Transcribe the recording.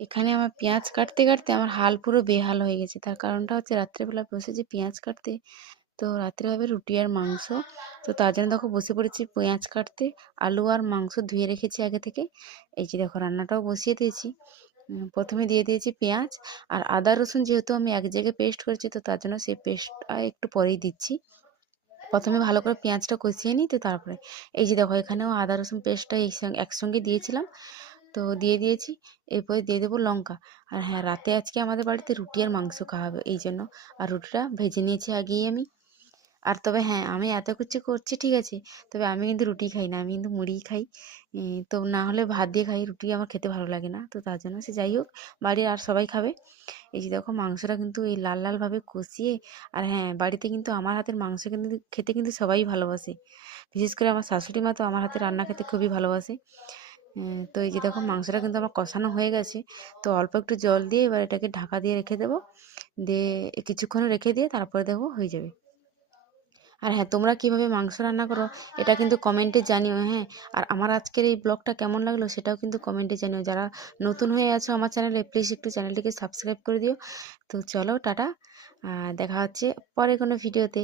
এখানে আমার পেঁয়াজ কাটতে কাটতে আমার হাল পুরো বেহাল হয়ে গেছে। তার কারণটা হচ্ছে রাত্রেবেলা বসে যে পেঁয়াজ কাটতে, তো রাত্রে হবে রুটি আর মাংস। তো তার জন্য দেখো বসে পড়েছি পেঁয়াজ কাটতে। আলু আর মাংস ধুয়ে রেখেছি আগে থেকে। এই যে দেখো রান্নাটাও বসিয়ে দিয়েছি। প্রথমে দিয়ে দিয়েছি পেঁয়াজ আর আদা রসুন, যেহেতু আমি এক জায়গায় পেস্ট করেছি তো তার জন্য সেই পেস্টটা একটু পরেই দিচ্ছি। প্রথমে ভালো করে পেঁয়াজটা কষিয়ে নিই, তো তারপরে এই যে দেখো এখানেও আদা রসুন পেস্টটা একসঙ্গে দিয়েছিলাম, তো দিয়ে দিয়েছি। এরপরে দিয়ে দেবো লঙ্কা। আর হ্যাঁ, রাতে আজকে আমাদের বাড়িতে রুটি আর মাংস খাওয়া হবে এই জন্য। আর রুটিটা ভেজে নিয়েছি আগেই আমি। আর তবে হ্যাঁ, আমি এত কিছু করছি ঠিক আছে, তবে আমি কিন্তু রুটি খাই না, আমি কিন্তু মুড়িই খাই। তো না হলে ভাত দিয়ে খাই, রুটি আমার খেতে ভালো লাগে না, তো তার জন্য সে যাই হোক, বাড়ির আর সবাই খাবে। এই যে দেখো মাংসটা কিন্তু এই লাল লালভাবে কষিয়ে, আর হ্যাঁ, বাড়িতে কিন্তু আমার হাতের মাংস কিন্তু খেতে কিন্তু সবাই ভালোবাসে। বিশেষ করে আমার শাশুড়ি মা তো আমার হাতের রান্না খেতে খুবই ভালোবাসে। তো এই যে দেখো মাংসটা কিন্তু আমার কষানো হয়ে গেছে। তো অল্প একটু জল দিয়ে এবার এটাকে ঢাকা দিয়ে রেখে দেবো। দিয়ে কিছুক্ষণ রেখে দিয়ে তারপরে দেখো হয়ে যাবে। আর হ্যাঁ, তোমরা কিভাবে মাংস রান্না করো এটা কিন্তু কমেন্টে জানিও, হ্যাঁ। আর আমার আজকের এই ব্লগটা কেমন লাগলো সেটাও কিন্তু কমেন্টে জানিও। যারা নতুন হয়ে আছো আমার চ্যানেলে, প্লিজ একটু চ্যানেলটিকে সাবস্ক্রাইব করে দিও। তো চলো টাটা, দেখা হচ্ছে পরে কোনো ভিডিওতে।